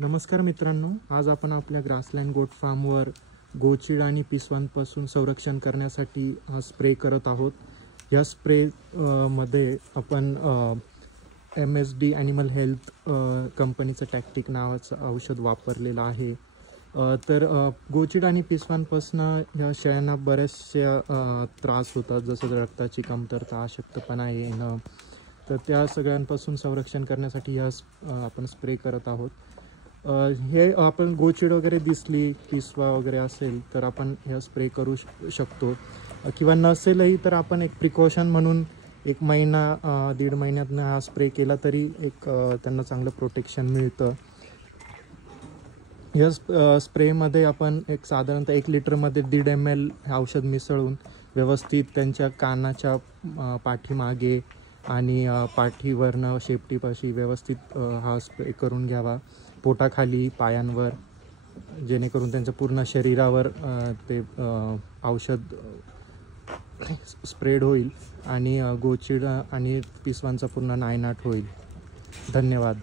नमस्कार मित्रांनो, आज आपण आपल्या ग्रासलँड गोट फार्मवर गोचीड आणि पिसवांपासून संरक्षण करण्यासाठी हा स्प्रे करत आहोत। या स्प्रे मध्ये आपण MSD ॲनिमल हेल्थ कंपनीचं टॅक्टिक नावाचं औषध वापरलेलं आहे। तर गोचीड आणि पिसवांपासून या शेळ्यांना बरेचसे त्रास होतात, जसं रक्ताची कमतरता, अशक्तपणा येणं। तर त्या सगळ्यांपासून संरक्षण करण्यासाठी आपण स्प्रे करत आहोत। हे आपण गोचीड वगैरे दिसली, पिसवा वगैरे असेल तर आपण हे स्प्रे करू शकतो, किंवा नसेलही तर आपण एक प्रिकॉशन म्हणून 1 महिना 1.5 महिन्यातनं हा स्प्रे केला तरी त्यांना चांगलं प्रोटेक्शन मिळतं। या स्प्रेमध्ये आपण साधारणतः 1 लिटरमध्ये 1.5 ml हे औषध मिसळून व्यवस्थित त्यांच्या कानाच्या पाठीमागे आणि पाठीवरनं शेपटीपाशी व्यवस्थित हा स्प्रे करून घ्यावा, पोटाखाली, पायांवर, जेणेकरून त्यांच्या पूर्ण शरीरावर ते औषध स्प्रेड होईल आणि गोचीड आणि पिसवांचा पूर्ण नायनाट होईल। धन्यवाद।